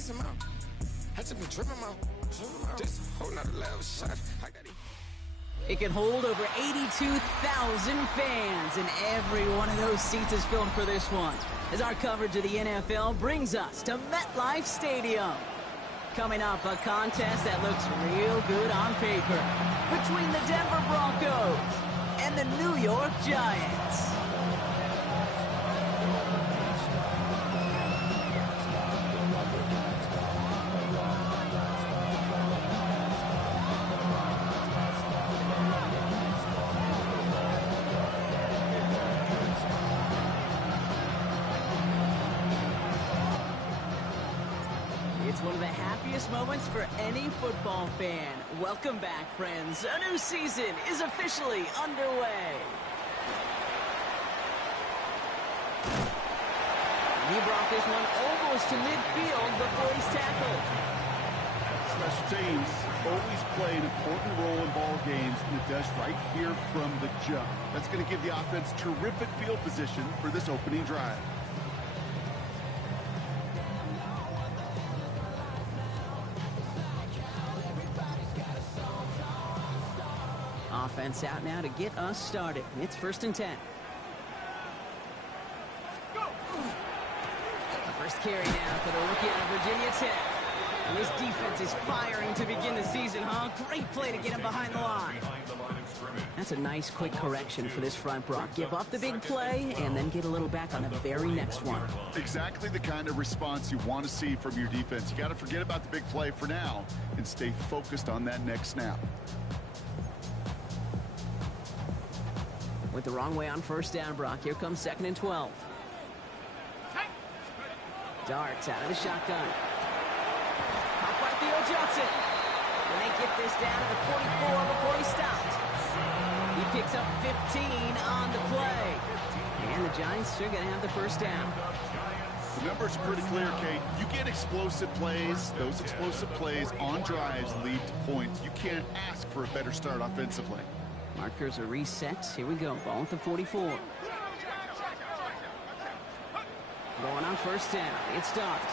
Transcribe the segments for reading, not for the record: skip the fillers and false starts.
ice him out. I just been tripping him out. This whole nother level shot. I got it. It can hold over 82,000 fans, and every one of those seats is filled for this one, as our coverage of the NFL brings us to MetLife Stadium. Coming up, a contest that looks real good on paper between the Denver Broncos and the New York Giants. It's one of the happiest moments for any football fan. Welcome back, friends. A new season is officially underway. He brought this one almost to midfield before he's tackled. Special teams always play an important role in ball games, and it does right here from the jump. That's going to give the offense terrific field position for this opening drive. Offense out now to get us started. It's 1st and 10. The first carry now for the rookie out of Virginia Tech. And this defense is firing to begin the season, huh? Great play to get him behind the line. That's a nice quick correction for this front, Brock. Give up the big play and then get a little back on the very next one. Exactly the kind of response you want to see from your defense. You got to forget about the big play for now and stay focused on that next snap. Went the wrong way on 1st down, Brock. Here comes 2nd and 12. Darts out of the shotgun. Pop by Theo Johnson. And they get this down to the 44 before he stopped. He picks up 15 on the play. And the Giants are going to have the 1st down. The numbers are pretty clear, Kate. You get explosive plays. Those explosive plays on drives lead to points. You can't ask for a better start offensively. Markers are reset. Here we go. Ball at the 44. Going on 1st down. It's Darts.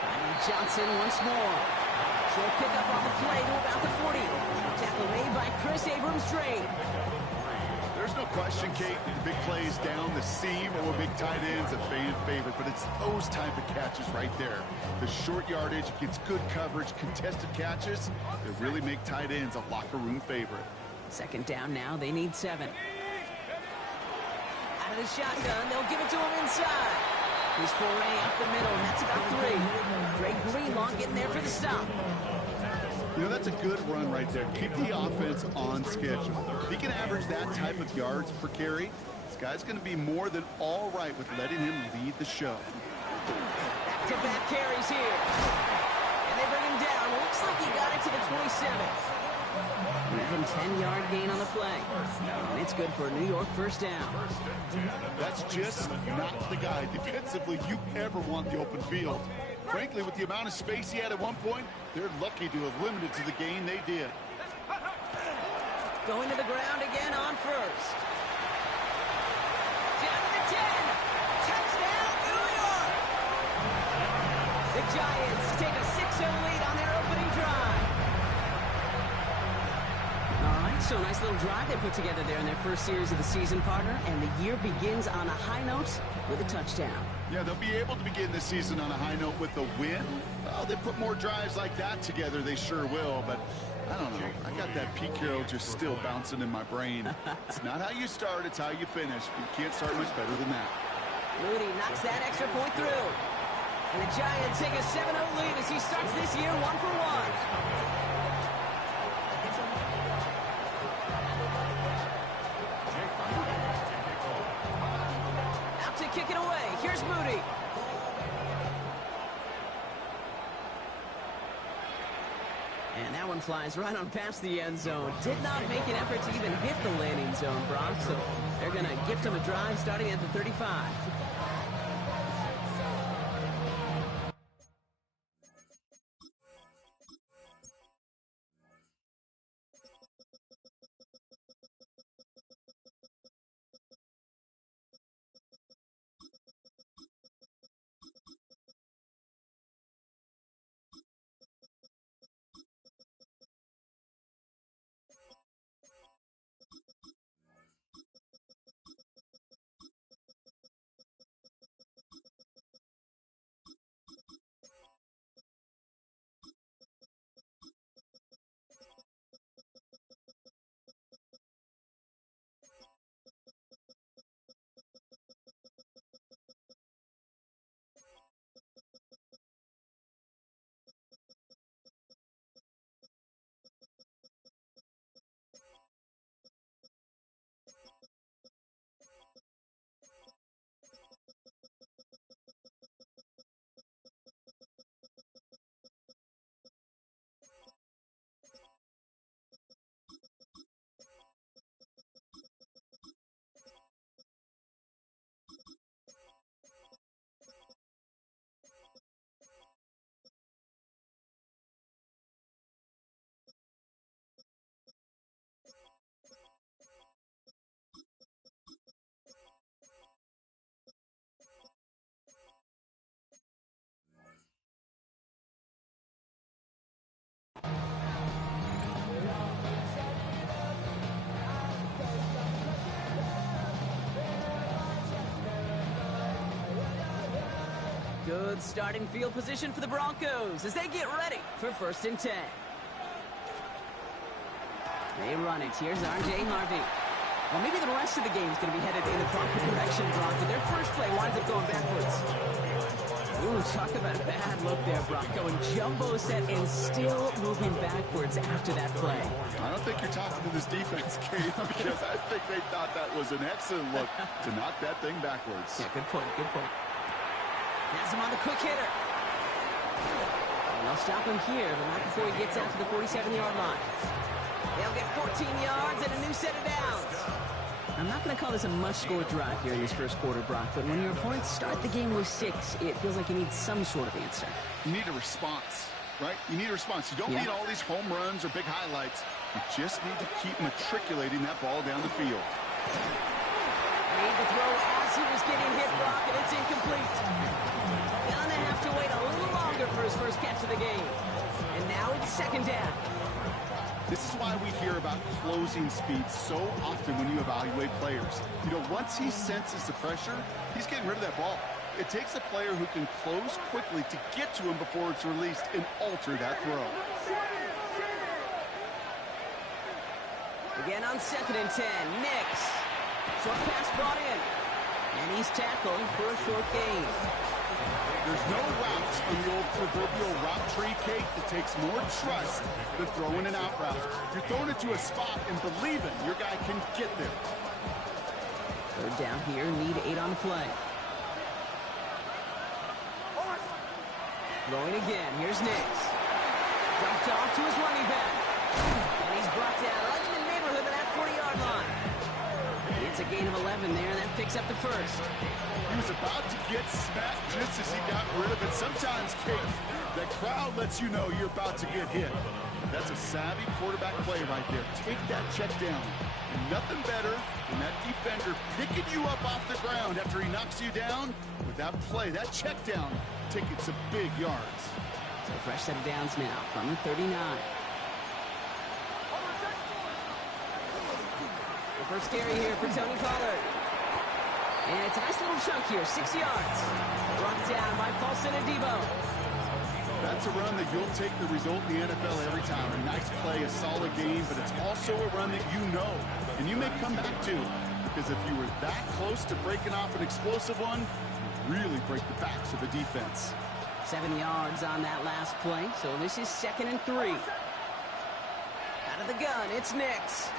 Finding Johnson once more. Short pickup on the play to about the 40. Tackle made by Chris Abrams-Drake. There's no question, Kate, the big plays down the seam or big tight ends, a fan favorite, but it's those type of catches right there. The short yardage, gets good coverage, contested catches that really make tight ends a locker room favorite. 2nd down now. They need 7. Out of the shotgun. They'll give it to him inside. He's foray up the middle, and that's about 3. Greg Greenlaw getting there for the stop. You know, that's a good run right there. Keep the offense on schedule. If he can average that type of yards per carry, this guy's going to be more than all right with letting him lead the show. Back-to-back carries here. And they bring him down. Looks like he got it to the 27. Even 10-yard gain on the play. And it's good for a New York 1st down. That's just not the guy defensively you ever want the open field. Frankly, with the amount of space he had at one point, they're lucky to have limited to the gain they did. Going to the ground again on 1st. Down to the 10. Touchdown, New York! The Giants take a 6-0 lead on their opening drive. All right, so a nice little drive they put together there in their first series of the season, partner, and the year begins on a high note with a touchdown. Yeah, they'll be able to begin this season on a high note with a win. Well, they put more drives like that together, they sure will, but I don't know. I got that Pete Carroll just still bouncing in my brain. It's not how you start, it's how you finish. You can't start much better than that. Moody knocks that extra point through. And the Giants take a 7-0 lead as he starts this year 1-for-1. Kick it away. Here's Moody. And that one flies right on past the end zone. Did not make an effort to even hit the landing zone, Brock. So they're going to gift him a drive starting at the 35. Good starting field position for the Broncos as they get ready for 1st and 10. They run it. Here's R.J. Harvey. Well, maybe the rest of the game is going to be headed in the proper direction, Brock, but their first play winds up going backwards. Ooh, talk about a bad look there, Brock. Going jumbo set and still moving backwards after that play. I don't think you're talking to this defense, Kate, because I think they thought that was an excellent look to knock that thing backwards. Yeah, good point, good point. Has him on the quick hitter. And they'll stop him here, but not before he gets out to the 47-yard line. They'll get 14 yards and a new set of downs. I'm not going to call this a must-score drive here in this first quarter, Brock, but when your opponents start the game with 6, it feels like you need some sort of answer. You need a response, right? You need a response. You don't need all these home runs or big highlights. You just need to keep matriculating that ball down the field. Made the throw as he was getting hit, Brock, and it's incomplete. Gonna have to wait a little longer for his first catch of the game. And now it's 2nd down. This is why we hear about closing speed so often when you evaluate players. You know, once he senses the pressure, he's getting rid of that ball. It takes a player who can close quickly to get to him before it's released and alter that throw. Again on 2nd and 10, Nix. Short pass brought in. And he's tackled for a short gain. There's no route on the old proverbial route tree, Kate, that takes more trust than throwing an out route. You're throwing it to a spot and believing your guy can get there. 3rd down here, need 8 on the play. Throwing again, here's Nix. Dumped off to his running back. And he's brought down right in the neighborhood of that 40-yard line. It's a gain of 11 there, and that picks up the first. He was about to get smacked just as he got rid of it. Sometimes, Kate, that crowd lets you know you're about to get hit. That's a savvy quarterback play right there. Take that check down. And nothing better than that defender picking you up off the ground after he knocks you down with that play. That check down tickets some big yards. So fresh set of downs now from the 39. The first carry here for Tony Pollard. And it's a nice little chunk here, 6 yards. Brought down by Paulson Adebo. That's a run that you'll take the result in the NFL every time. A nice play, a solid game, but it's also a run that you know, and you may come back to, because if you were that close to breaking off an explosive one, you really break the backs of the defense. 7 yards on that last play, so this is 2nd and 3. Out of the gun, it's Nix.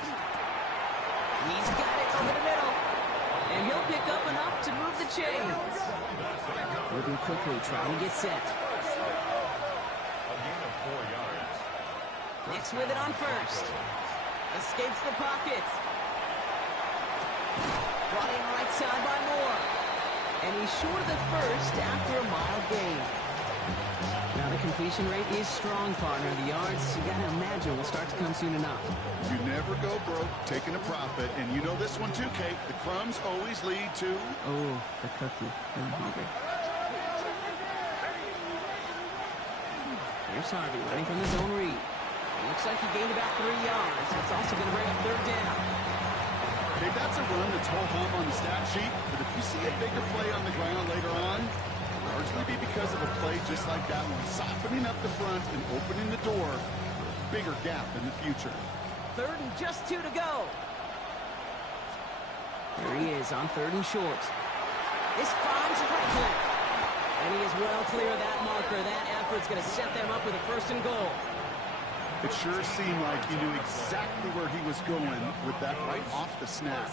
He's got it over the middle. And he'll pick up enough to move the chains. Moving quickly, trying to get set. Nix with it on first. Escapes the pocket. Brought in right side by Moore. And he's short of the first after a mild gain. Now the completion rate is strong, partner. The yards, you gotta imagine, will start to come soon enough. You never go broke taking a profit, and you know this one too, Kate. The crumbs always lead to... Oh, the cookie. I'm hungry. Here's Harvey running from the zone read. Looks like he gained about 3 yards. That's also going to bring up 3rd down. Hey, that's a run that's ho-hum on the stat sheet, but if you see a bigger play on the ground later on, largely be because of a play just like that one, softening up the front and opening the door for a bigger gap in the future. 3rd and just 2 to go. There he is on 3rd and short. This finds Franklin. And he is well clear of that marker. That effort's going to set them up with a 1st and goal. It sure seemed like he knew exactly where he was going with that right off the snap.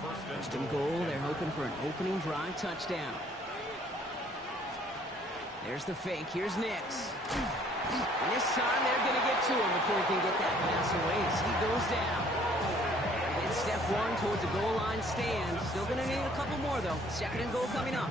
1st and goal. They're hoping for an opening drive touchdown. There's the fake. Here's Nix. And this time they're going to get to him before he can get that pass away as he goes down. And it's step 1 towards a goal line stand. Still going to need a couple more, though. 2nd and goal coming up.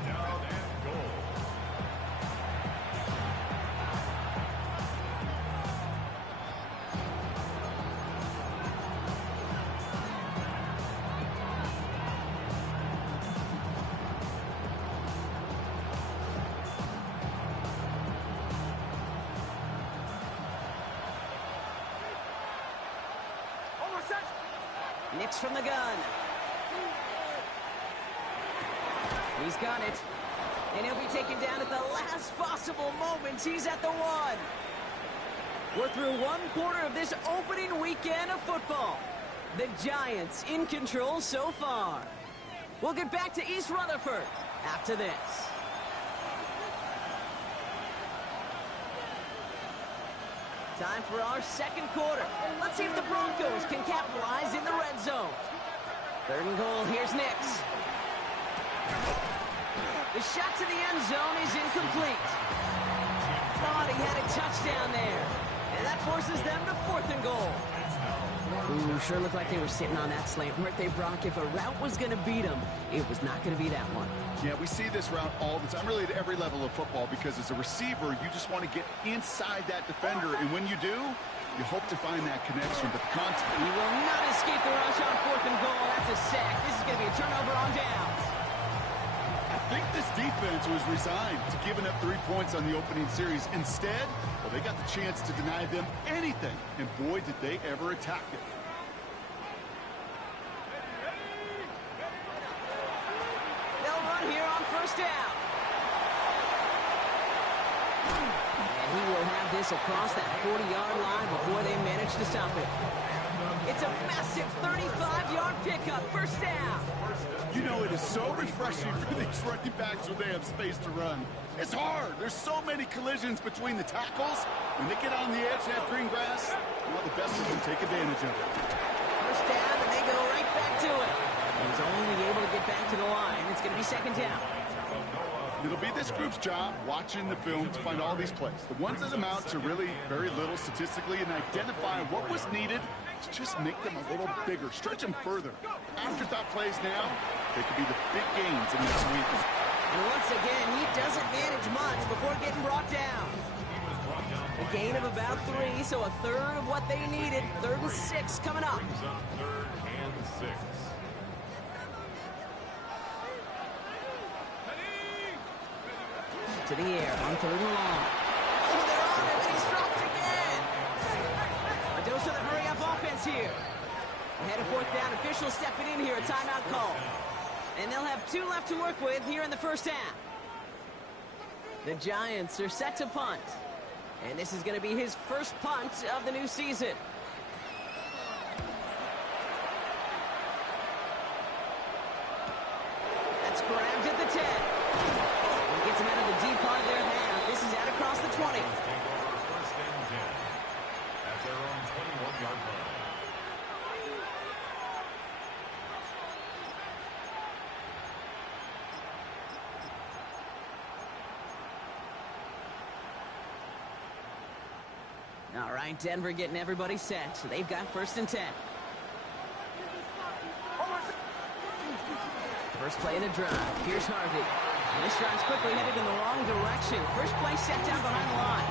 Nix from the gun. He's got it. And he'll be taken down at the last possible moment. He's at the 1. We're through one quarter of this opening weekend of football. The Giants in control so far. We'll get back to East Rutherford after this. Time for our second quarter. Let's see if the Broncos can capitalize in the red zone. 3rd and goal, here's Nix. The shot to the end zone is incomplete. Thought he had a touchdown there. And that forces them to 4th and goal. Ooh, sure looked like they were sitting on that slant, weren't they, Brock? If a route was going to beat them, it was not going to be that one. Yeah, we see this route all the time, really at every level of football, because as a receiver, you just want to get inside that defender, and when you do, you hope to find that connection. But the contact... He will not escape the rush on 4th and goal. That's a sack. This is going to be a turnover on downs. I think this defense was resigned to giving up 3 points on the opening series. Instead, well, they got the chance to deny them anything, and boy, did they ever attack it. They'll run here on 1st down. And he will have this across that 40-yard line before they manage to stop it. It's a massive 35-yard pickup, 1st down. You know, it is so refreshing for these running backs when they have space to run. It's hard. There's so many collisions between the tackles. When they get on the edge and have green grass, well, the best of them take advantage of it. 1st down, and they go right back to it. He's only able to get back to the line. It's going to be 2nd down. It'll be this group's job, watching the film, to find all these plays. The ones that amount to really very little statistically, and identify what was needed to just make them a little bigger, stretch them further. Afterthought plays now, they could be the big gains in next week. And once again, he doesn't manage much before getting brought down. A gain of about 3, so a 1/3 of what they needed. 3rd and 6 coming up. 3rd and 6. To the air on 3rd and long. Oh, they're on him, and he's dropped again. A dose of the hurry-up offense here. Ahead of 4th down, officials stepping in here, a timeout call. And they'll have 2 left to work with here in the 1st half. The Giants are set to punt. And this is going to be his first punt of the new season. That's grabbed at the 10. And gets him out of the deep part of their half. This is out across the 20. 1st and 10 at their own 21-yard line. All right, Denver getting everybody set. So they've got 1st and 10. First play in a drive. Here's Harvey. And this drive's quickly headed in the wrong direction. First play set down behind the line.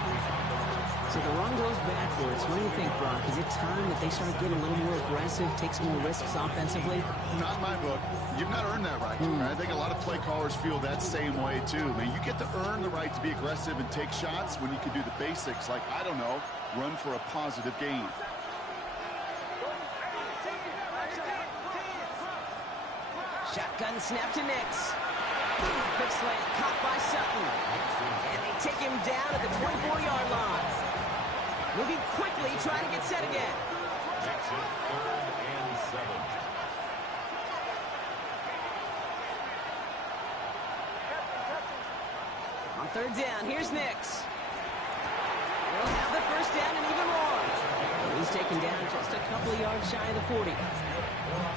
So the run goes backwards. What do you think, Brock? Is it time that they start getting a little more aggressive, take some more risks offensively? Not in my book. You've not earned that right. I think a lot of play callers feel that same way, too. I mean, you get to earn the right to be aggressive and take shots when you can do the basics, like, I don't know, run for a positive gain. Shotgun snap to Nix. Quick slant caught by Sutton. And they take him down at the 24-yard line. Moving quickly, trying to get set again. Makes it 3rd and 7. On 3rd down, here's Nix. They'll have the 1st down and even more. He's taken down just a couple of yards shy of the 40.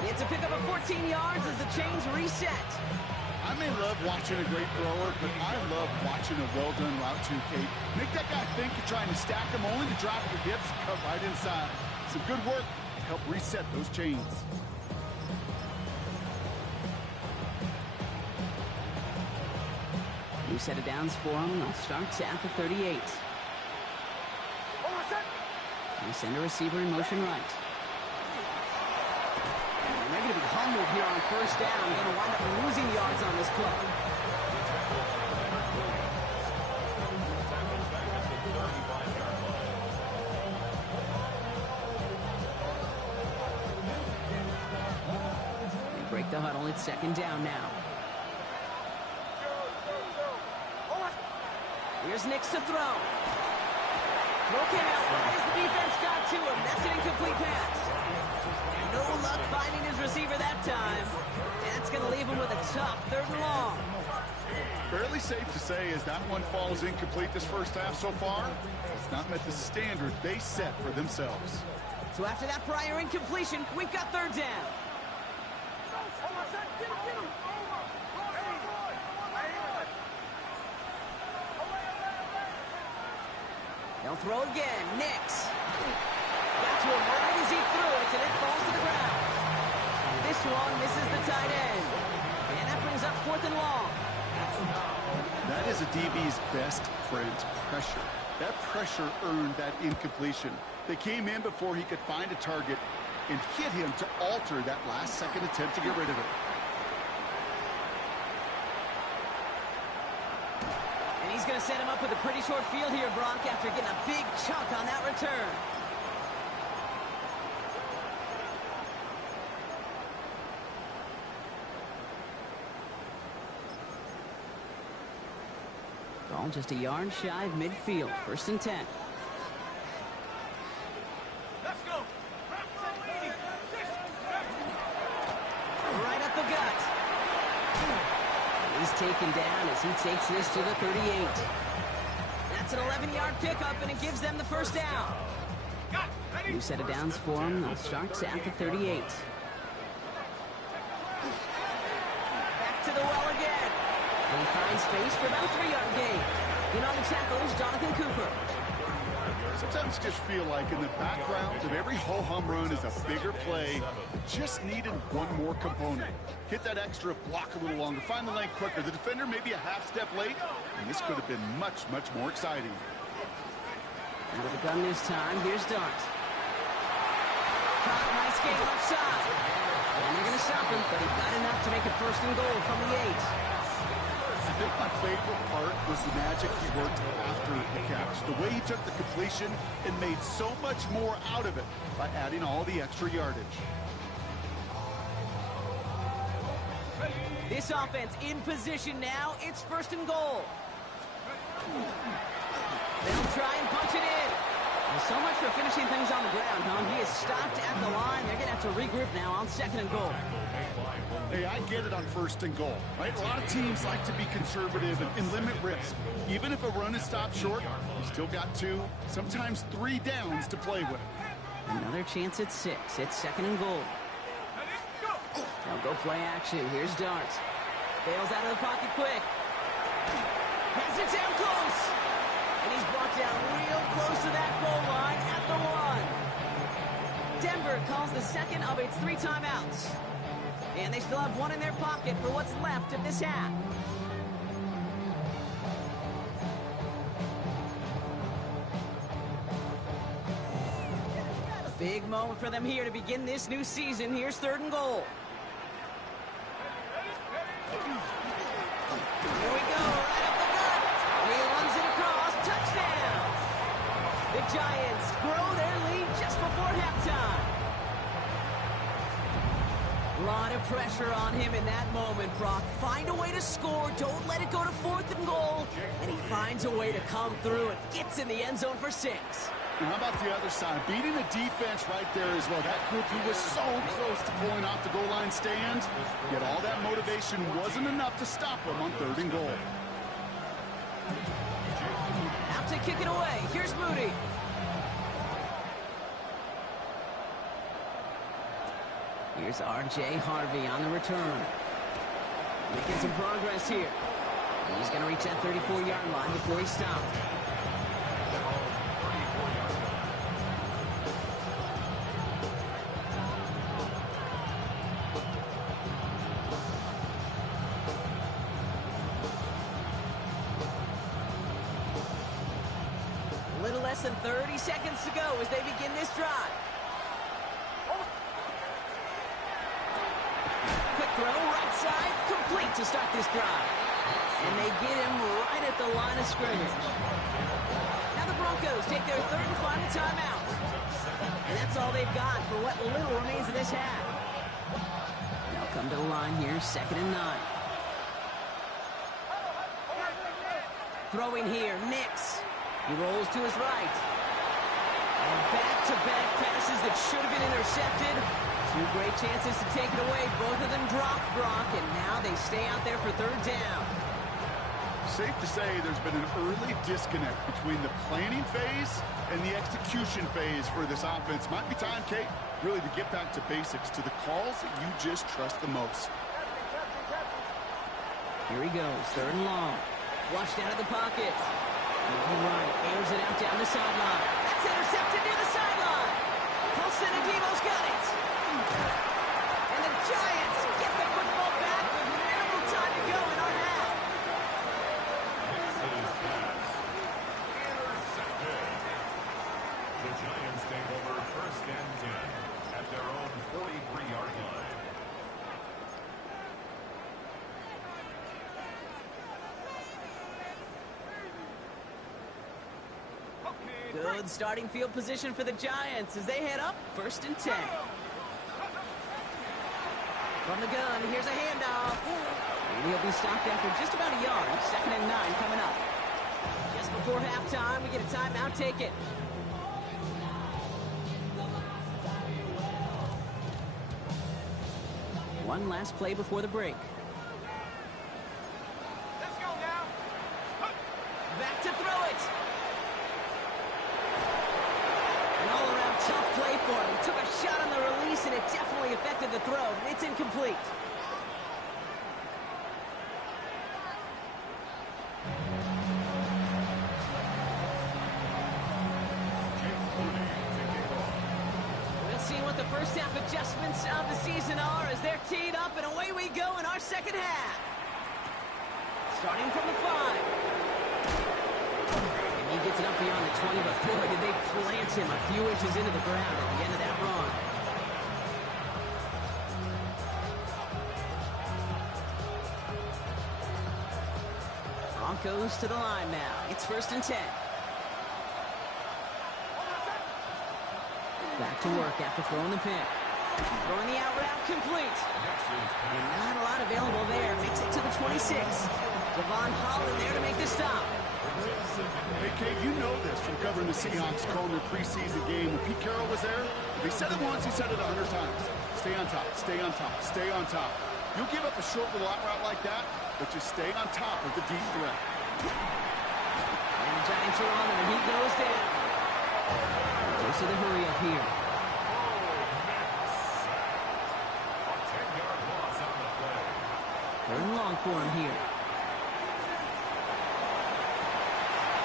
It's a pickup of 14 yards as the chains reset. I may love watching a great thrower, but I love watching a well-done route to Kate. Make that guy think you're trying to stack him, only to drop your hips and cut right inside. Some good work to help reset those chains. New set of downs for him. They'll start at the 38. They send a receiver in motion right. And they're going to be humbled here on 1st down. Going to wind up losing yards on this play. They break the huddle. It's 2nd down now. Here's Nix to throw. Throw came out right as the defense got to him. That's an incomplete pass. No luck finding his receiver that time. And that's going to leave him with a tough 3rd and long. Fairly safe to say as that one falls incomplete this first half so far, it's not met the standard they set for themselves. So after that prior incompletion, we've got 3rd down. They'll throw again. Nix. Got to him right as he threw it, and it falls to the ground. This one misses the tight end. And that brings up 4th and long. That is a DB's best friend, pressure. That pressure earned that incompletion. They came in before he could find a target and hit him to alter that last-second attempt to get rid of it. And he's going to set him up with a pretty short field here, Brock, after getting a big chunk on that return. Ball just a yard shy of midfield. 1st and 10. Let's go. Right up the gut. He's taken down as he takes this to the 38. That's an 11-yard pickup, and it gives them the 1st down. New set of downs for him. They'll start at the 38. Back to the well again. They find space for about a 3-yard gain. In on the tackles, Jonathan Cooper. Sometimes you just feel like in the background of every ho-hum run is a bigger play. Just needed one more component. Hit that extra block a little longer. Find the lane quicker. The defender may be a half step late, and this could have been much, much more exciting. And with a gun this time, here's Dart. Caught, nice game offside. And they're going to stop him, but he got enough to make it 1st and goal from the 8. I think my favorite part was the magic he worked after the catch. The way he took the completion and made so much more out of it by adding all the extra yardage. This offense in position now. It's 1st and goal. They'll try and punch it in. Well, so much for finishing things on the ground, huh? He is stopped at the line. They're going to have to regroup now on 2nd and goal. Hey, I get it on 1st and goal, right? A lot of teams like to be conservative and limit risk. Even if a run is stopped short, you still got 2, sometimes 3 downs to play with. Another chance at 6. It's 2nd and goal. They'll go play action. Here's Dart. Bails out of the pocket quick. Has it down close. And he's brought down real close to that goal line at the 1. Denver calls the 2nd of its 3 timeouts. And they still have 1 in their pocket for what's left of this half. A big moment for them here to begin this new season. Here's 3rd and goal. Here we go, right up the gut. He runs it across. Touchdown. The Giants grow their lead just before halftime. A lot of pressure on him in that moment, Brock. Find a way to score. Don't let it go to 4th and goal. And he finds a way to come through and gets in the end zone for 6. And how about the other side? Beating the defense right there as well. That group who was so close to pulling off the goal line stand. Yet all that motivation wasn't enough to stop him on 3rd and goal. Out to kick it away. Here's Moody. Here's R.J. Harvey on the return. Making some progress here. He's going to reach that 34-yard line before he stopped. A little less than 30 seconds to go as they begin this drive. Throw right side, complete to start this drive. And they get him right at the line of scrimmage. Now the Broncos take their 3rd and final timeout. And that's all they've got for what little remains of this half. They'll come to the line here, 2nd and 9. Throwing here, Nix. He rolls to his right. And back-to-back passes that should have been intercepted. Two great chances to take it away. Both of them dropped, Brock, and now they stay out there for third down. Safe to say there's been an early disconnect between the planning phase and the execution phase for this offense. Might be time, Kate, really to get back to basics, to the calls that you just trust the most. Here he goes, third and long. Flushed out of the pocket. Moving right, airs it out down the sideline. That's intercepted near the sideline. Colson-Adimo's got it. And the Giants get the football back with minimal time to go in our half. Nix's pass. Intercepted. The Giants take over first and 10 at their own 43-yard line. Good starting field position for the Giants as they head up first and 10. From the gun, here's a handoff. And he'll be stopped after just about a yard. Second and 9 coming up. Just before halftime, we get a timeout. Take it. One last play before the break. Let's go now. Back to throw it. An all-around tough play for him. He took a shot on the release, and it definitely affected the throw. It's incomplete. We'll see what the first half adjustments of the season are as they're teed up, and away we go in our second half. Starting from the 5. He gets it up beyond the 20, but boy, did they plant him a few inches into the ground at the end of that run. Broncos to the line now. It's first and 10. Back to work after throwing the pick. Throwing the out route complete. And not a lot available there. Makes it to the 26. Devon Holland there to make the stop. Hey, Kate, you know this from covering the Seahawks, calling their preseason game. When Pete Carroll was there, if he said it once, he said it 100 times. Stay on top, stay on top, stay on top. You'll give up a short little out route like that, but just stay on top of the deep threat. And the Giants are on him, and he goes down. Goes to the hurry up here. Third and long for him here.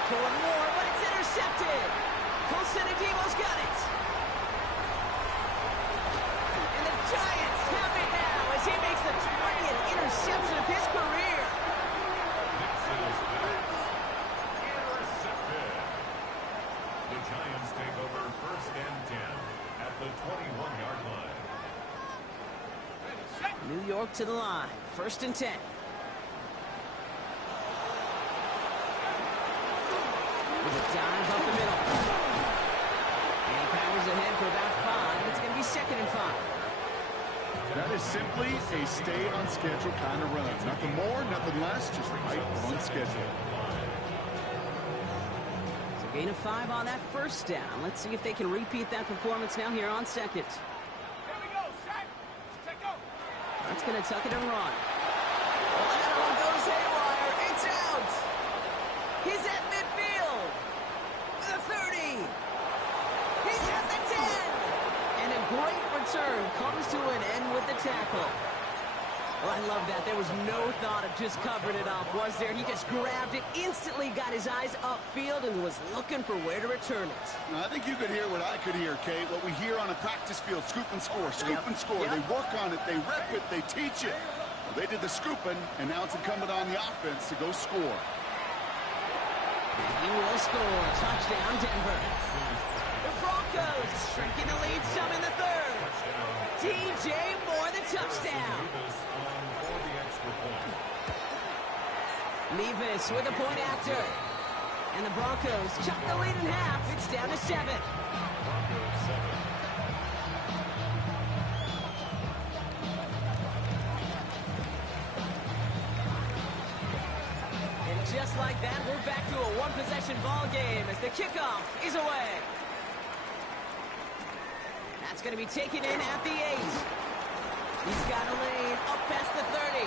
Going more, but it's intercepted. Colson-Adimo's got it. And the Giants have it now as he makes the 20th interception of his career. Intercepted. The Giants take over first and 10 at the 21-yard line. New York to the line. First and 10. With a dive up the middle. And he powers ahead for about 5. It's going to be second and 5. That is simply a stay-on-schedule kind of run. Nothing more, nothing less, just right on schedule. So gain of 5 on that first down. Let's see if they can repeat that performance now here on second. Here we go, Shaq. Check go. That's going to tuck it and run. Oh, that one goes haywire. It's out. He's at midfield. The 30. He's at the 10. And a great return comes to an end with the tackle. Well, I love that. There was no thought of just covering it up, was there? He just grabbed it, instantly got his eyes upfield, and was looking for where to return it. Now, I think you could hear what I could hear, Kate. What we hear on a practice field, scoop and score, scoop and score. They work on it, they rep it, they teach it. Well, they did the scooping, and now it's incumbent on the offense to go score. He will score. Touchdown, Denver. The Broncos shrinking the lead some in the third. DJ Moore, the touchdown. Levis with a point after. And the Broncos chop the lead in half. It's down to 7. And just like that, we're back to a one-possession ball game as the kickoff is away. That's going to be taken in at the 8. He's got a lane up past the 30.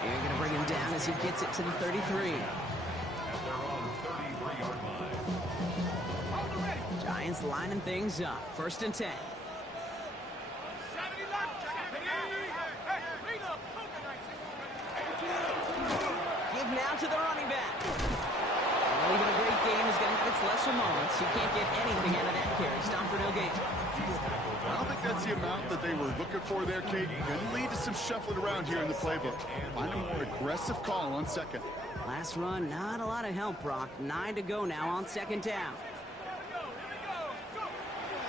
And you're going to bring him down as he gets it to the 33. At their own 33-yard line. Giants lining things up. 1st and 10. Give now to the running back. Well, even a great game is going to have its lesser moments. You can't get anything out of that carry. Stop for no gain. I don't think that's the amount that they were looking for there, Kate. Going to lead to some shuffling around here in the playbook. Find a more aggressive call on 2nd. Last run, not a lot of help, Brock. 9 to go now on 2nd down.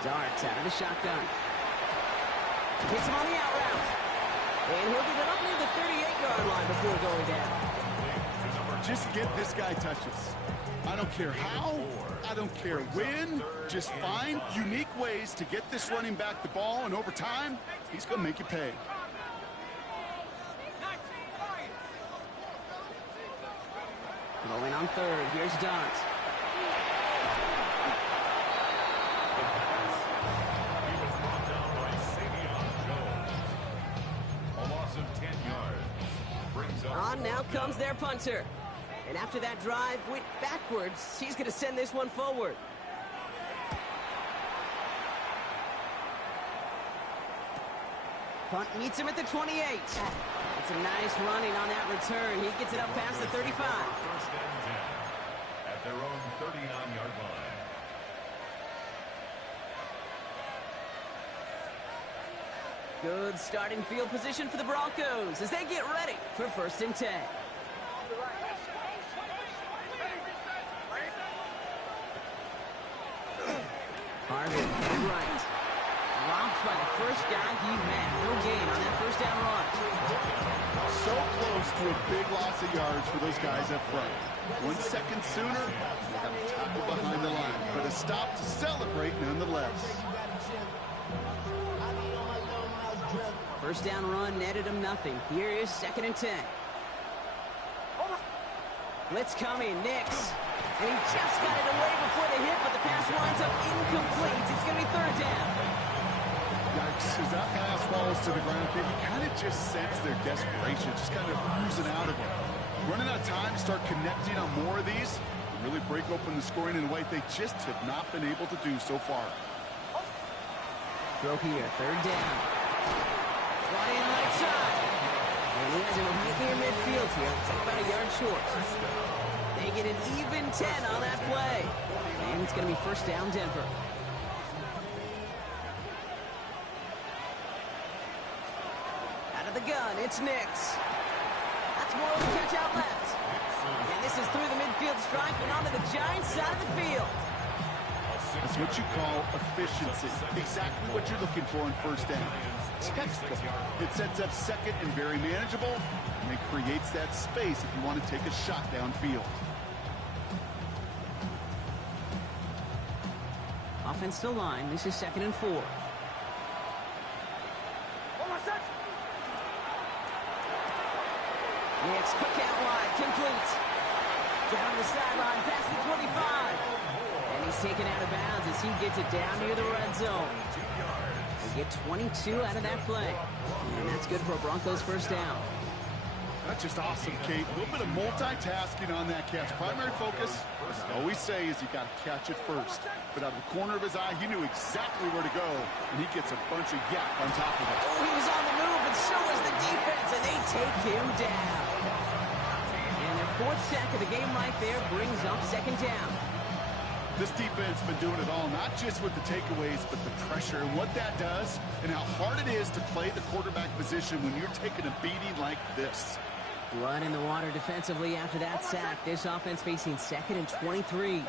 Darts out of the shotgun. Hits him on the out route. And he'll get it up near the 38-yard line before going down. Just get this guy touches. I don't care how, I don't care when. Just find unique ways to get this running back the ball, and over time, he's going to make you pay. Going on 3rd, here's Dant. He was brought down by Savion Jones. A loss of 10 yards. Brings up On now comes their punter. And after that drive went backwards, he's going to send this one forward. Punt meets him at the 28. It's a nice running on that return. He gets it up past the 35. 1st and 10 at their own 39-yard line. Good starting field position for the Broncos as they get ready for 1st and 10. Harvey, right. Dropped by the first guy he met. No gain on that 1st down run. So close to a big loss of yards for those guys up front. 1 second sooner, they got a tackle behind the line. But a stop to celebrate nonetheless. 1st down run netted him nothing. Here is 2nd and 10. Blitz coming, Nix. And he just got it away before the hit, but the pass winds up incomplete. It's going to be 3rd down. Yikes, as that pass falls to the ground, you kind of just sense their desperation, just kind of oozing out of them. Running out of time to start connecting on more of these and really break open the scoring in a way they just have not been able to do so far. Throw here, 3rd down. Brought in right side. And he has it right near midfield here. It's about a yard short. They get an even 10 on that play. And it's going to be 1st down, Denver. Out of the gun, it's Nix. That's more of a catch out left. And this is through the midfield stripe and onto the Giants side of the field. That's what you call efficiency. Exactly what you're looking for in 1st down. Textbook. It sets up 2nd and very manageable, and it creates that space if you want to take a shot downfield. Offense still line. This is 2nd and 4. Nix, quick out wide, complete. Down the sideline, past the 25. And he's taken out of bounds as he gets it down near the red zone. They get 22 out of that play. And that's good for a Broncos 1st down. That's just awesome, Kate. A little bit of multitasking on that catch. Primary focus, as I always say, is you got to catch it first. But out of the corner of his eye, he knew exactly where to go, and he gets a bunch of yak on top of it. Oh, he was on the move, but so was the defense, and they take him down. And their 4th sack of the game right there brings up 2nd down. This defense has been doing it all, not just with the takeaways, but the pressure and what that does and how hard it is to play the quarterback position when you're taking a beating like this. Blood in the water defensively after that sack. This offense facing 2nd and 23.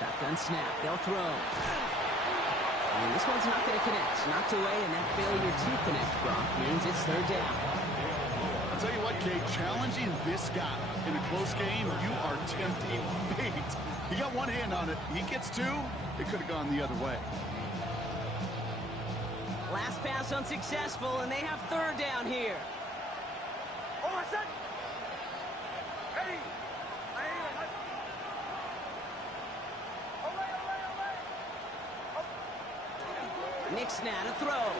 Shotgun snap. They'll throw. And this one's not going to connect. Knocked away, and that failure to connect, Brock, means it's 3rd down. I'll tell you what, Kate, challenging this guy in a close game, you are tempting fate. He got one hand on it. He gets 2. It could have gone the other way. Last pass unsuccessful, and they have 3rd down here. Nick's now to throw.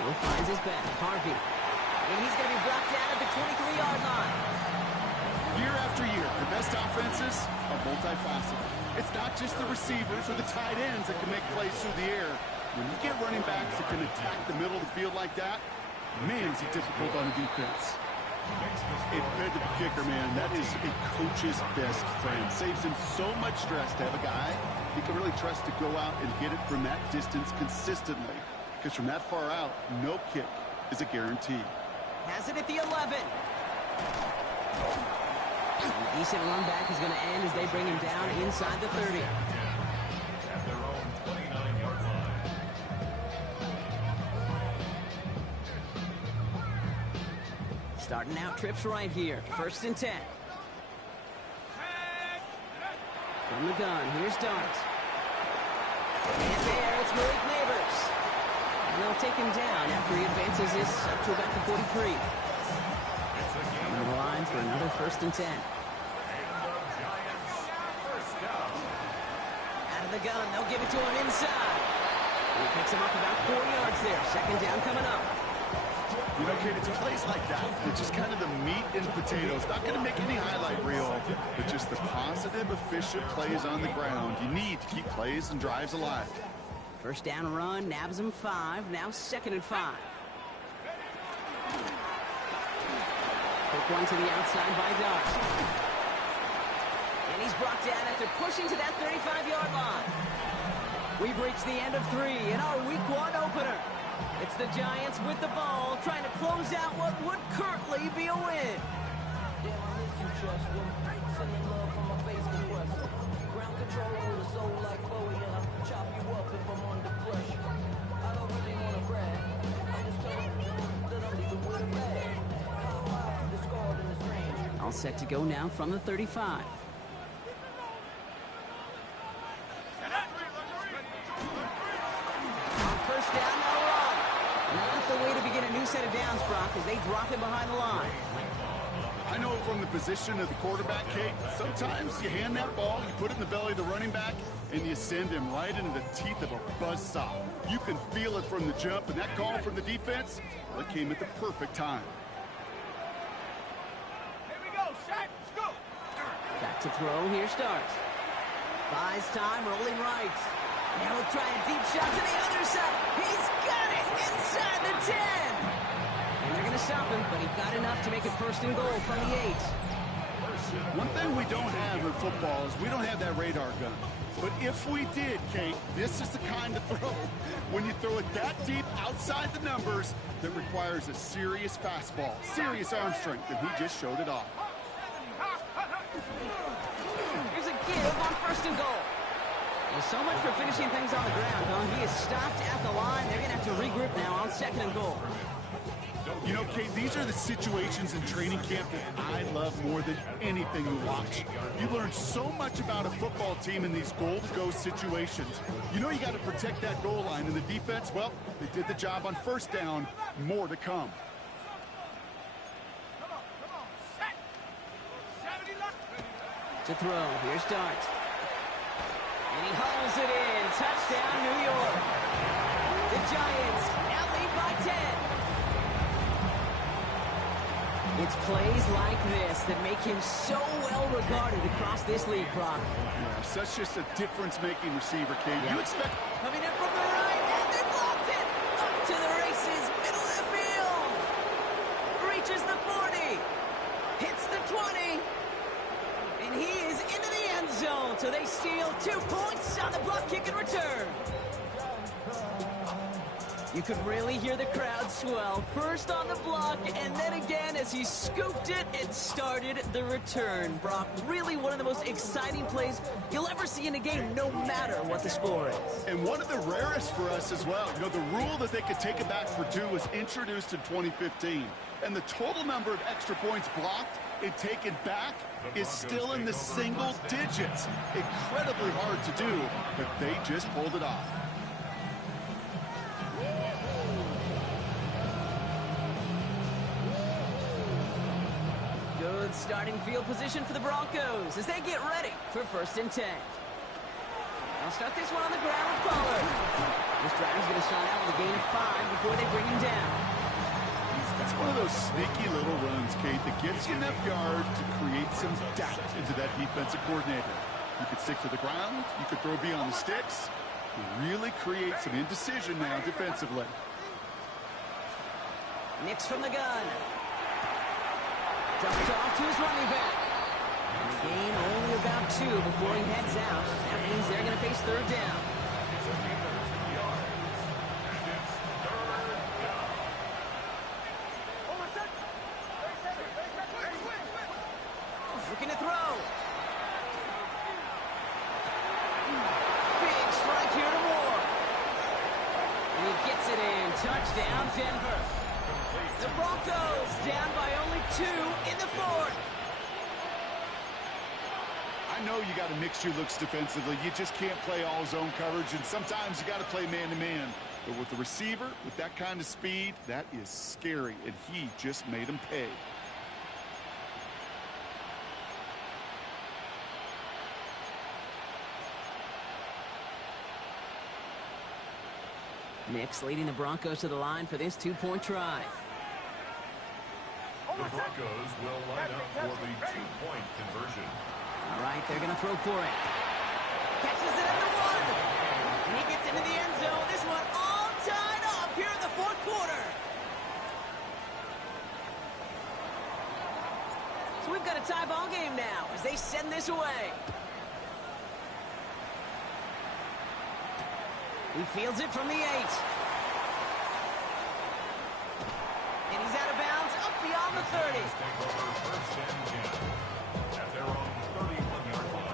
Will finds his back. Harvey. And he's going to be brought down at the 23-yard line. Year after year, the best offenses are multifaceted. It's not just the receivers or the tight ends that can make plays through the air. When you get running backs that can attack the middle of the field like that, man, is it difficult on the defense. It fed to the kicker, man. That is a coach's best friend. Saves him so much stress to have a guy he can really trust to go out and get it from that distance consistently. Because from that far out, no kick is a guarantee. Has it at the 11. A decent run back is going to end as they bring him down inside the 30. At their own 29-yard line. Starting out trips right here. 1st and 10. From the gun, here's Dart. And there, it's Malik Neighbors. And they'll take him down after he advances this up to about the 43. On the line for another 1st and 10. Out of the gun, they'll give it to him inside. And he picks him up about 4 yards there. 2nd down coming up. You know, Kate, it's plays like that. It's just kind of the meat and potatoes. Not going to make any highlight reel, but just the positive, efficient plays on the ground. You need to keep plays and drives alive. 1st down run, nabs him 5. Now 2nd and 5. Quick one to the outside by Dart. And he's brought down after pushing to that 35-yard line. We've reached the end of 3 in our Week 1 opener. It's the Giants with the ball, trying to close out what would currently be a win. Damn, I miss you, Joshua. Sending love from my face compressor. Ground control with a soul like Bowie, and I'll chop you up if I'm under pressure. I don't really want to brag. I'm just telling you that I'm leaving with a bag. High five to the scarred in the strange. All set to go now from the 35. On 1st down, no run. Not the way to begin a new set of downs, Brock, as they drop him behind the line. I know from the position of the quarterback, Kate, sometimes you hand that ball, you put it in the belly of the running back, and you send him right into the teeth of a buzzsaw. You can feel it from the jump, and that call from the defense, well, it came at the perfect time. Here we go, Shaq. Let's go. Back to throw, here starts. Buys time, rolling right. Now he'll try a deep shot to the other side. He's got it inside the 10. And they're going to stop him, but he got enough to make it 1st and goal from the 8. One thing we don't have in football is we don't have that radar gun. But if we did, Kate, this is the kind of throw, when you throw it that deep outside the numbers, that requires a serious fastball, serious arm strength, and he just showed it off. Here's a give on 1st and goal. Well, so much for finishing things on the ground, huh? He is stopped at the line. They're going to have to regroup now on 2nd and goal. You know, Kate, these are the situations in training camp that I love more than anything to watch. You learn so much about a football team in these goal-to-go situations. You know you got to protect that goal line, and the defense, well, they did the job on 1st down. More to come. To throw, here's Dart. And he hauls it in. Touchdown, New York. The Giants now lead by 10. It's plays like this that make him so well regarded across this league, Brock. Yeah, such just a difference-making receiver, Kate. Yeah. You expect... Coming in from the right, and they blocked it. Up to the races, middle of the field. Reaches the 40. Hits the 20. And he is into the end zone, so they steal 2 points on the block kick and return. You could really hear the crowd swell, first on the block, and then again as he scooped it and started the return. Brock, really one of the most exciting plays you'll ever see in a game, no matter what the score is. And one of the rarest for us as well. You know, the rule that they could take it back for 2 was introduced in 2015. And the total number of extra points blocked and taken back is still in the single digits. Incredibly hard to do, but they just pulled it off. Good starting field position for the Broncos as they get ready for 1st and 10. They'll start this one on the ground with Pollard. This drive's going to start out with a gain of 5 before they bring him down. That's one of those sneaky little runs, Kate, that gets you enough yards to create some doubt into that defensive coordinator. You could stick to the ground. You could throw beyond the sticks. Really create some indecision now defensively. Nix from the gun. Dumped off to his running back. And the gain only about 2 before he heads out. That means they're going to face third down. Looking to throw. Big strike here to Moore. And he gets it in. Touchdown, Denver. The Broncos down by only 2 in the fourth. I know you got to mix your looks defensively. You just can't play all zone coverage, and sometimes you got to play man-to-man. But with the receiver, with that kind of speed, that is scary, and he just made him pay. Nix leading the Broncos to the line for this 2-point try. The Broncos will line up for the 2-point conversion. All right, they're going to throw for it. Catches it at the 1. And he gets into the end zone. This one all tied up here in the fourth quarter. So we've got a tie ball game now as they send this away. He fields it from the 8. And he's out of bounds up beyond the 30. Take over first and 10 at their own 31-yard line.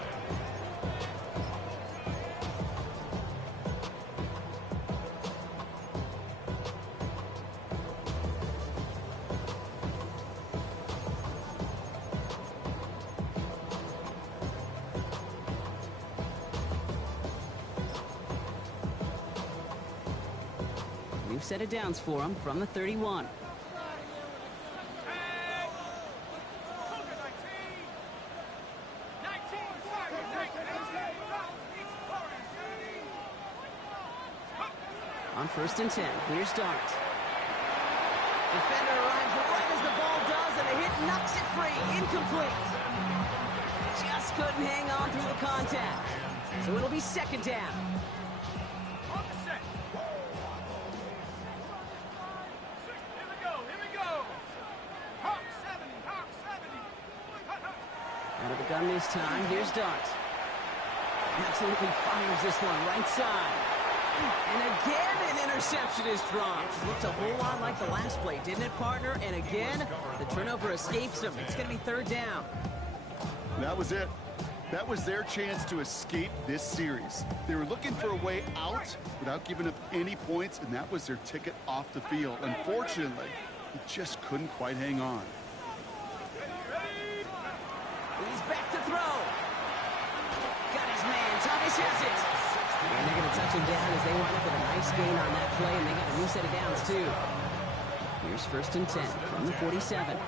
New set of downs for him from the 31. On first and 10, clear start. Defender arrives right as the ball does, and the hit knocks it free. Incomplete. Just couldn't hang on through the contact. So it'll be second down. Out of the gun this time, here's Dart. Absolutely fires this one right side. And again, an interception is dropped. Looked a whole lot like the last play, didn't it, partner? And again, the turnover escapes him. It's going to be third down. That was it. That was their chance to escape this series. They were looking for a way out without giving up any points, and that was their ticket off the field. Unfortunately, he just couldn't quite hang on. He's back to throw. Got his man. Thomas has it. And they're going to touch him down as they wind up with a nice gain on that play, and they got a new set of downs, too. Here's first and 10 from the 47.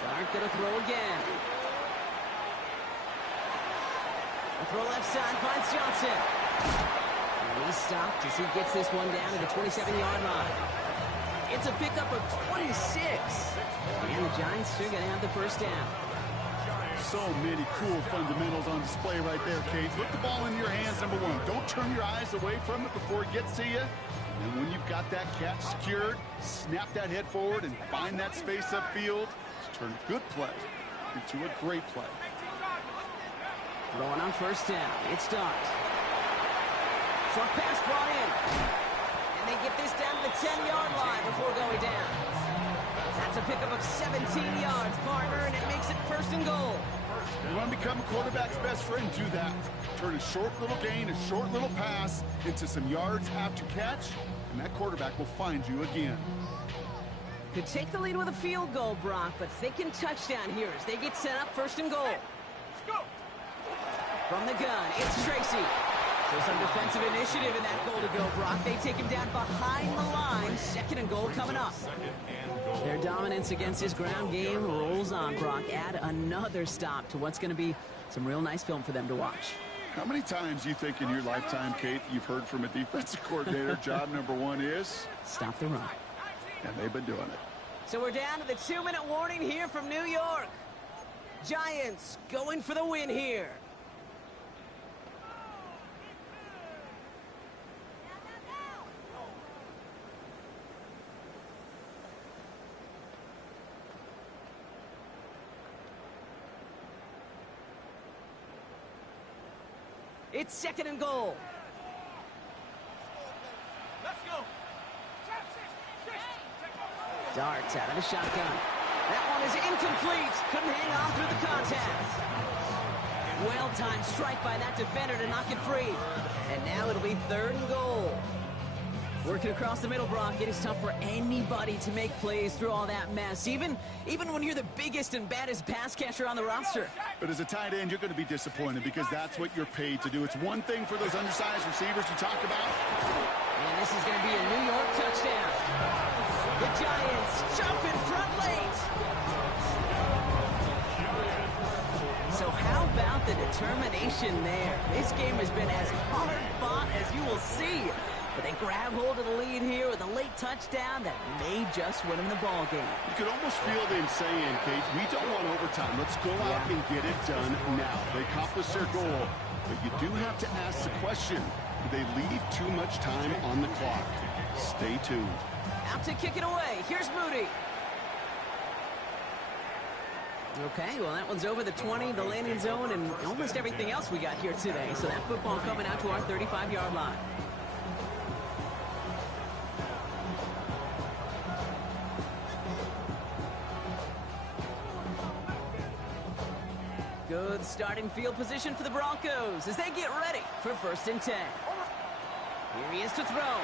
Dart going to throw again. A throw left side finds Johnson. And he's stopped as he gets this one down to the 27-yard line. It's a pickup of 26. And the Giants are going to have the first down. So many cool fundamentals on display right there, Kate. Put the ball in your hands, number one. Don't turn your eyes away from it before it gets to you. And when you've got that catch secured, snap that head forward and find that space upfield to turn a good play into a great play. Throwing on first down. It's Dart. Short pass brought in. And they get this down to the 10-yard line before going down. That's a pickup of 17 yards, partner, and it makes it first and goal. You want to become a quarterback's best friend, do that. Turn a short little gain, a short little pass into some yards after catch, and that quarterback will find you again. Could take the lead with a field goal, Brock, but thinking touchdown here as they get set up first and goal. From the gun, it's Tracy. So some defensive initiative in that goal to go, Brock. They take him down behind the line. Second and goal coming up. Their dominance against his ground game rolls on, Brock. Add another stop to what's going to be some real nice film for them to watch. How many times do you think in your lifetime, Kate, you've heard from a defensive coordinator, job number one is? Stop the run. And they've been doing it. So we're down to the 2-minute warning here from New York. Giants going for the win here. It's second and goal. Let's go. Darts out of the shotgun. That one is incomplete. Couldn't hang on through the contact. Well-timed strike by that defender to knock it free. And now it'll be third and goal. Working across the middle, Brock. It is tough for anybody to make plays through all that mess, even when you're the biggest and baddest pass catcher on the roster. But as a tight end, you're going to be disappointed because that's what you're paid to do. It's one thing for those undersized receivers you talk about. And this is going to be a New York touchdown. The Giants jump in front late. So how about the determination there? This game has been as hard fought as you will see. But they grab hold of the lead here with a late touchdown that may just win them the ball game. You could almost feel them saying, Kate, we don't want overtime. Let's go out and get it done now. They accomplished their goal. But you do have to ask the question, do they leave too much time on the clock? Stay tuned. Out to kick it away. Here's Moody. Okay, well, that one's over the 20, the landing zone, and almost everything else we got here today. So that football coming out to our 35-yard line. Good starting field position for the Broncos as they get ready for 1st and 10. Here he is to throw.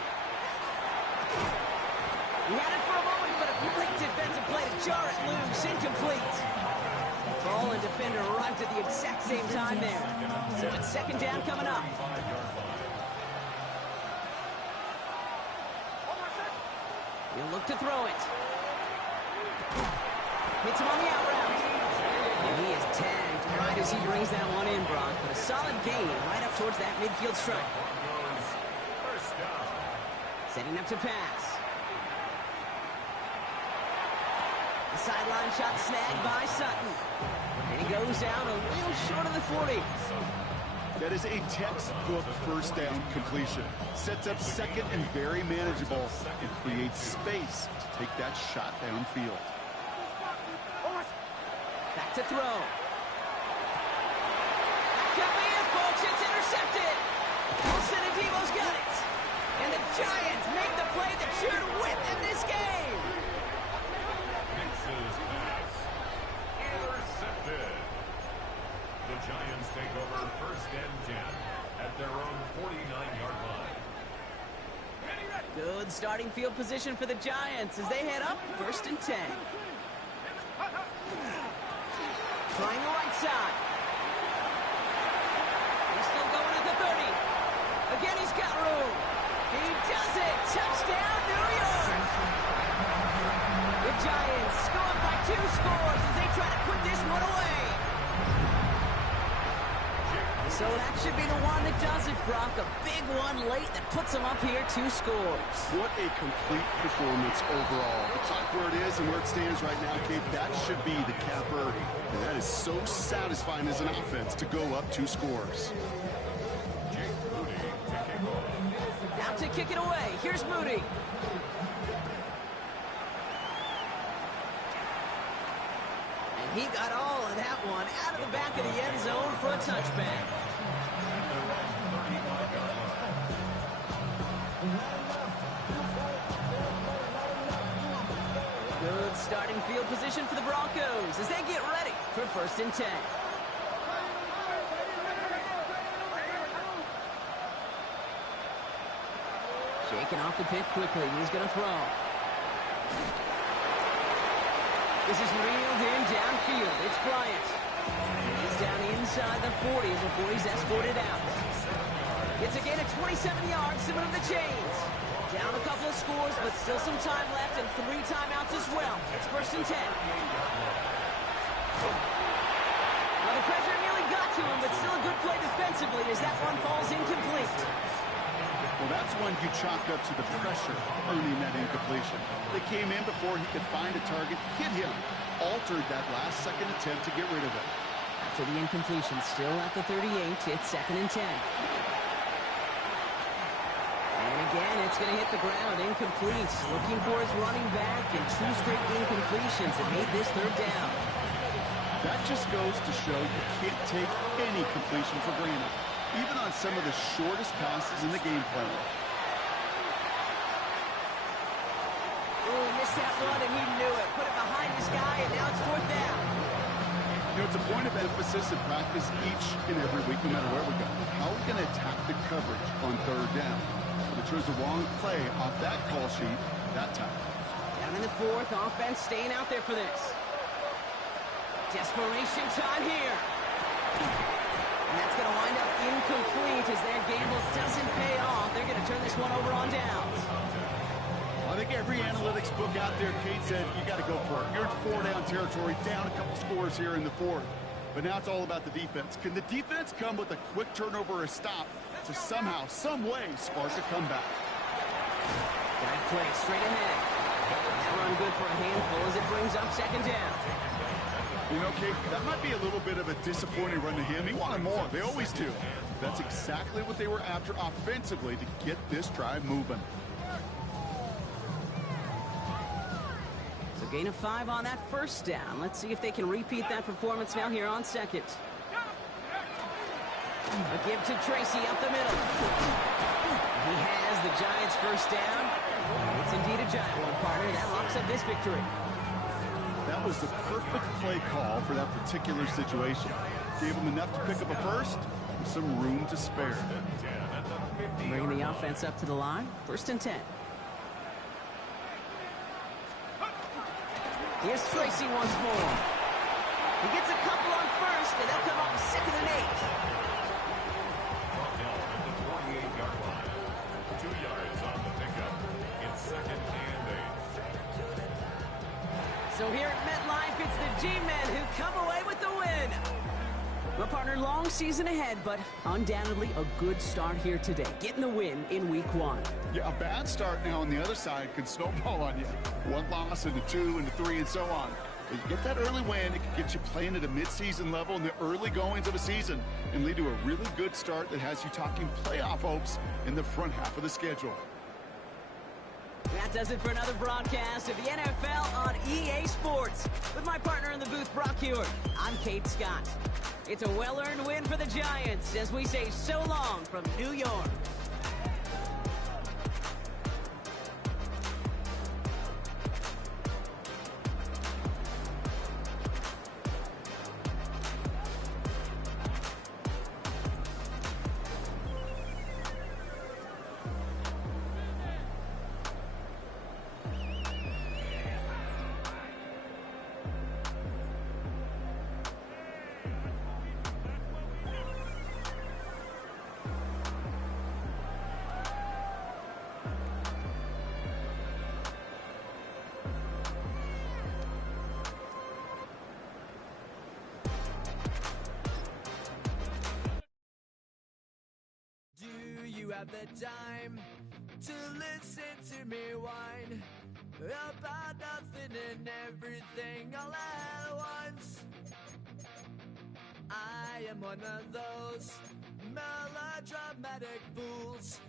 He had it for a moment, but a great defensive play to jar it loose. Incomplete. Ball and defender arrived at the exact same time there. So it's second down coming up. He'll look to throw it. Hits him on the out route. And he is tagged right as he brings that one in, Brock. But a solid gain right up towards that midfield stripe. Setting up to pass. The sideline shot snagged by Sutton. And he goes down a little short of the 40. That is a textbook first down completion. Sets up second and very manageable and creates space to take that shot downfield. Back to throw. That could be it, folks. It's intercepted. Wilson and Devo's got it. And the Giants make the play that should win in this game. Mixes pass. Intercepted. The Giants take over 1st and 10 at their own 49-yard line. Good starting field position for the Giants as they head up 1st and 10. Trying the right side. He's still going at the 30. Again, he's got room. He does it. Touchdown, New York. The Giants go up by 2 scores as they try to put this one away. So that should be the one that does it, Brock. A big one late that puts them up here 2 scores. What a complete performance overall. The clock where it is and where it stands right now, Kate, that should be the capper. And that is so satisfying as an offense to go up 2 scores. Out to kick it away. Here's Moody. And he got all of that one out of the back of the end zone for a touchback. Good starting field position for the Broncos as they get ready for 1st and 10. Shaking off the pick quickly. He's going to throw. This is reeled in downfield. It's Bryant. He's down inside the 40 before he's escorted out. It's a gain of 27 yards to move the chains. Down a couple of scores, but still some time left and 3 timeouts as well. It's 1st and 10. Well, the pressure nearly got to him, but still a good play defensively as that one falls incomplete. Well, that's one you chalked up to the pressure, earning that incompletion. They came in before he could find a target, hit him, altered that last-second attempt to get rid of it. After the incompletion, still at the 38, it's 2nd and 10. And again, it's going to hit the ground, incomplete. Looking for his running back, and 2 straight incompletions that made this 3rd down. That just goes to show you can't take any completion for granted, even on some of the shortest passes in the game plan. Ooh, missed that run, and he knew it. Put it behind his guy, and now it's 4th down. You know, it's a point of emphasis in practice each and every week, no matter where we go. How are we going to attack the coverage on 3rd down? But it chose the wrong play off that call sheet that time. Down in the 4th, offense staying out there for this. Desperation time here. And that's going to wind up incomplete as their gamble doesn't pay off. They're going to turn this one over on downs. I think every analytics book out there, Kate, said you got to go for it. You're in 4-down territory, down a couple scores here in the 4th. But now it's all about the defense. Can the defense come with a quick turnover or a stop to somehow, some way, spark a comeback? That play straight ahead. That run good for a handful as it brings up 2nd down. You know, Kate, that might be a little bit of a disappointing run to him. He wanted more. They always do. That's exactly what they were after offensively to get this drive moving. So gain of 5 on that 1st down. Let's see if they can repeat that performance now here on 2nd. A give to Tracy up the middle. He has the Giants' 1st down. It's indeed a giant one, partner. That locks up this victory. That was the perfect play call for that particular situation. Gave him enough to pick up a 1st with some room to spare. Bringing the offense up to the line. 1st and 10. Here's Tracy once more. He gets a couple on 1st, and they'll come up 2nd and 8. Brought down at the 48-yard line. 2 yards on the pickup. It's 2nd and 8. So here at MetLife, it's the G-Men who come away with the win. Well, partner, long season ahead, but undoubtedly a good start here today, getting the win in Week 1. Yeah, a bad start now on the other side can snowball on you. 1 loss into 2 into 3 and so on. But you get that early win, it can get you playing at a midseason level in the early goings of a season and lead to a really good start that has you talking playoff hopes in the front half of the schedule. That does it for another broadcast of the NFL on EA Sports. With my partner in the booth, Brock Hewitt, I'm Kate Scott. It's a well-earned win for the Giants as we say so long from New York. Have the time to listen to me whine about nothing and everything all at once. I am one of those melodramatic fools,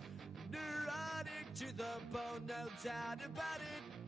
neurotic to the bone, no doubt about it.